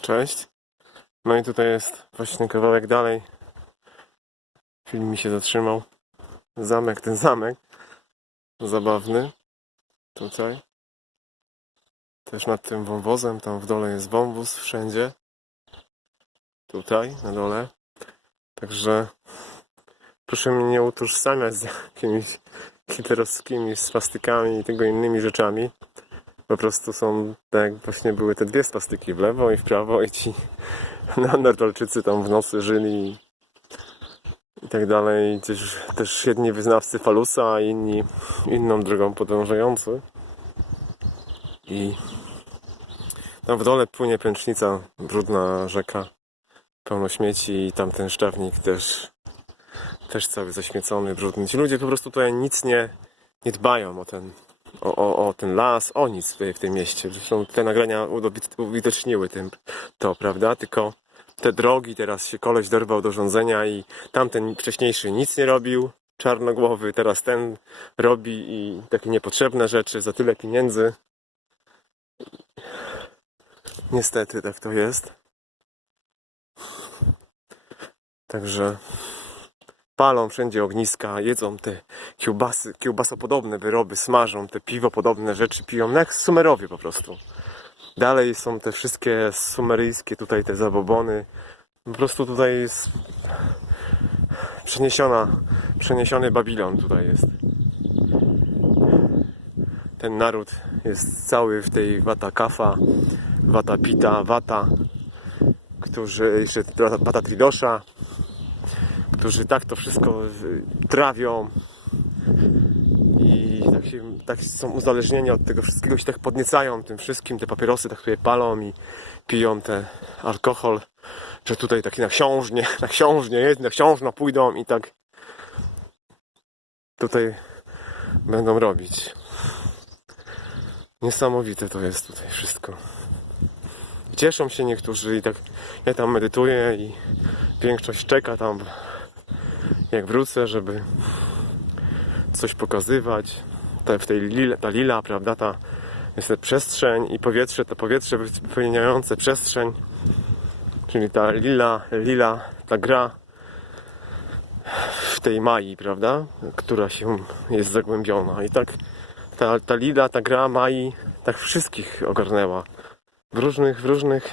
Cześć. No i tutaj jest właśnie kawałek dalej. Film mi się zatrzymał. Zamek, ten zamek. Zabawny. Tutaj. Też nad tym wąwozem. Tam w dole jest wąwóz wszędzie. Tutaj, na dole. Także proszę mnie nie utożsamiać z jakimiś hitlerowskimi swastykami i tego innymi rzeczami. Po prostu są, tak właśnie były te dwie swastyki w lewo i w prawo i ci neandertalczycy tam w nocy żyli i tak dalej. Też, jedni wyznawcy falusa, a inni inną drogą podążający. I tam w dole płynie pęcznica, brudna rzeka, pełno śmieci i tamten szczawnik też, też cały zaśmiecony, brudny. Ci ludzie po prostu tutaj nic nie, nie dbają o ten, o, o, o ten las, o nic tutaj w tym mieście. Zresztą te nagrania uwidoczniły tym to, prawda? Tylko te drogi, teraz się koleś dorwał do rządzenia i tamten wcześniejszy nic nie robił, czarnogłowy, teraz ten robi i takie niepotrzebne rzeczy za tyle pieniędzy. Niestety tak to jest. Także palą wszędzie ogniska, jedzą te kiełbasy, kiełbasopodobne wyroby, smażą te piwopodobne rzeczy, piją no jak Sumerowie po prostu. Dalej są te wszystkie sumeryjskie tutaj te zabobony. Po prostu tutaj jest przeniesiona, przeniesiony Babilon tutaj jest. Ten naród jest cały w tej Wata Kafa, Wata Pita, Wata, którzy, jeszcze Wata Tridosza, którzy tak to wszystko trawią i tak, się, tak są uzależnieni od tego wszystkiego, się tak podniecają tym wszystkim, te papierosy tak tutaj palą i piją te alkohol, że tutaj taki na książnie, na książnie jest, na książno pójdą i tak tutaj będą robić. Niesamowite to jest tutaj wszystko. Cieszą się niektórzy i tak ja tam medytuję i większość czeka tam jak wrócę, żeby coś pokazywać. Ta, w tej lila, ta lila, prawda, ta jest ta przestrzeń i powietrze, to powietrze wypełniające przestrzeń, czyli ta lila, lila, ta gra w tej Mai, prawda, która się jest zagłębiona. I tak ta, ta lila, ta gra Mai tak wszystkich ogarnęła w różnych, w różnych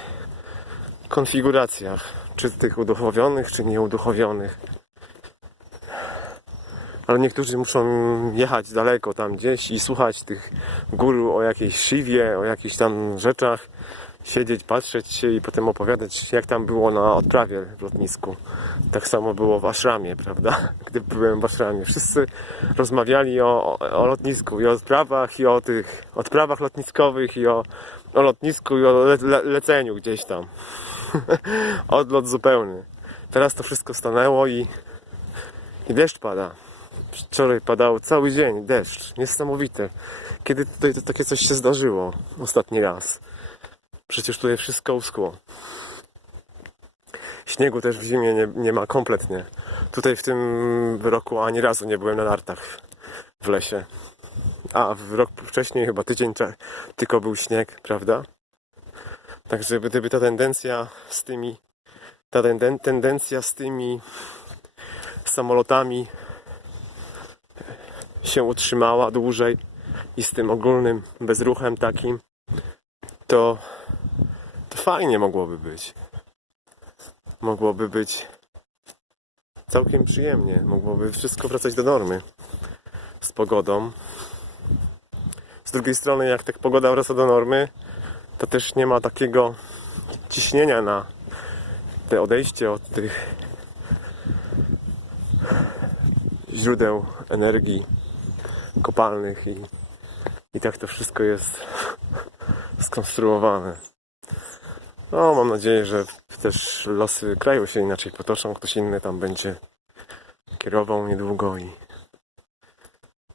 konfiguracjach, czy tych uduchowionych, czy nieuduchowionych ale niektórzy muszą jechać daleko tam gdzieś i słuchać tych guru o jakiejś Shiwie, o jakichś tam rzeczach, siedzieć, patrzeć się i potem opowiadać, jak tam było na odprawie w lotnisku. Tak samo było w Ashramie, prawda? Gdy byłem w Ashramie. Wszyscy rozmawiali o, o lotnisku i o odprawach, i o tych odprawach lotniskowych, i o, o lotnisku, i o le, le, leceniu gdzieś tam. Odlot zupełny. Teraz to wszystko stanęło i, i deszcz pada. Wczoraj padał cały dzień deszcz. Niesamowite. Kiedy tutaj to takie coś się zdarzyło ostatni raz? Przecież tutaj wszystko uschło. Śniegu też w zimie nie, nie ma kompletnie. Tutaj w tym roku ani razu nie byłem na nartach w lesie. A w rok wcześniej, chyba tydzień tylko był śnieg, prawda? Także gdyby ta tendencja z tymi, ta tenden- tendencja z tymi samolotami się utrzymała dłużej i z tym ogólnym bezruchem takim, to, to fajnie mogłoby być. Mogłoby być całkiem przyjemnie. Mogłoby wszystko wracać do normy z pogodą. Z drugiej strony, jak tak pogoda wraca do normy, to też nie ma takiego ciśnienia na te odejście od tych źródeł energii kopalnych i, i tak to wszystko jest skonstruowane. No, mam nadzieję, że też losy kraju się inaczej potoczą. Ktoś inny tam będzie kierował niedługo i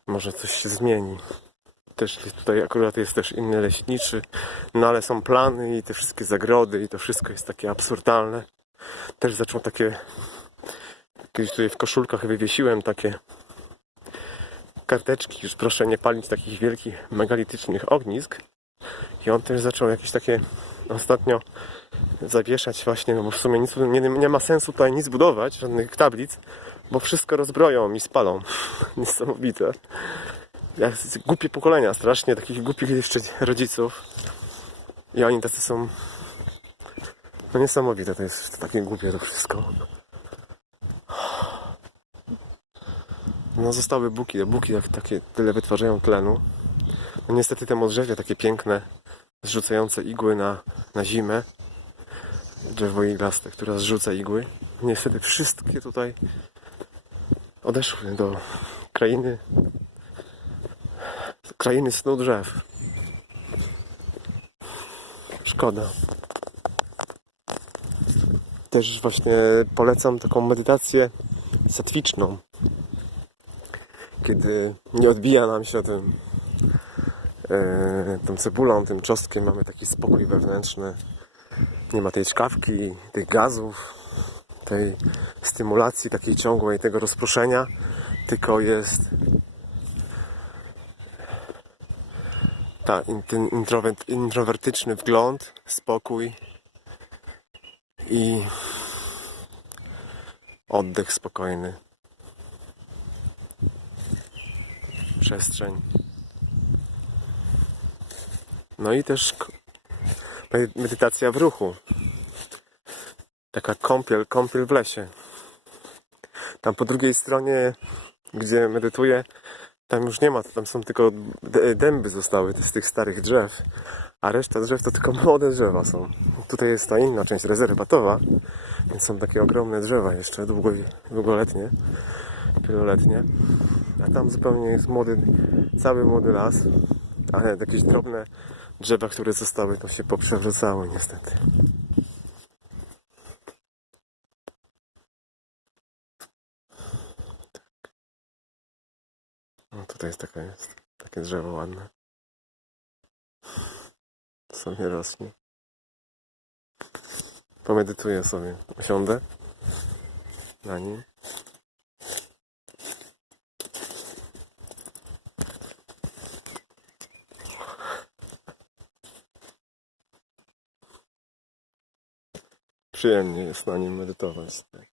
może coś się zmieni. Też tutaj akurat jest też inny leśniczy, no ale są plany i te wszystkie zagrody i to wszystko jest takie absurdalne. Też zaczął takie, kiedyś tutaj w koszulkach wywiesiłem takie karteczki, już proszę nie palić takich wielkich megalitycznych ognisk. I on też zaczął jakieś takie ostatnio zawieszać właśnie, no bo w sumie nic, nie, nie ma sensu tutaj nic budować, żadnych tablic, bo wszystko rozbroją i spalą. Niesamowite. Jak głupie pokolenia, strasznie takich głupich jeszcze rodziców. I oni tacy są. No niesamowite to jest takie głupie to wszystko. No zostały buki, buki tak, takie tyle wytwarzają tlenu. No niestety te modrzewie takie piękne, zrzucające igły na, na zimę. Drzewo iglaste, które zrzuca igły. Niestety wszystkie tutaj odeszły do krainy krainy snu drzew. Szkoda. Też właśnie polecam taką medytację satwiczną. Kiedy nie odbija nam się tym, tą cebulą, tym czosnkiem, mamy taki spokój wewnętrzny. Nie ma tej czkawki, tych gazów, tej stymulacji takiej ciągłej, tego rozproszenia, tylko jest ta, ten introwert, introwertyczny wgląd, spokój i oddech spokojny. Przestrzeń. No i też medytacja w ruchu. Taka kąpiel, kąpiel w lesie. Tam po drugiej stronie, gdzie medytuję, tam już nie ma, tam są tylko dęby zostały z tych starych drzew, a reszta drzew to tylko młode drzewa są. Tutaj jest ta inna część rezerwatowa, więc są takie ogromne drzewa jeszcze, długo, długoletnie, wieloletnie. A tam zupełnie jest młody, cały młody las, ale jakieś drobne drzewa, które zostały, to się poprzewracały niestety. No tutaj jest taka jest, takie drzewo ładne. Sobie rośnie. Pomedytuję sobie. Usiądę na nim. Przyjemnie jest na nim medytować. Tak.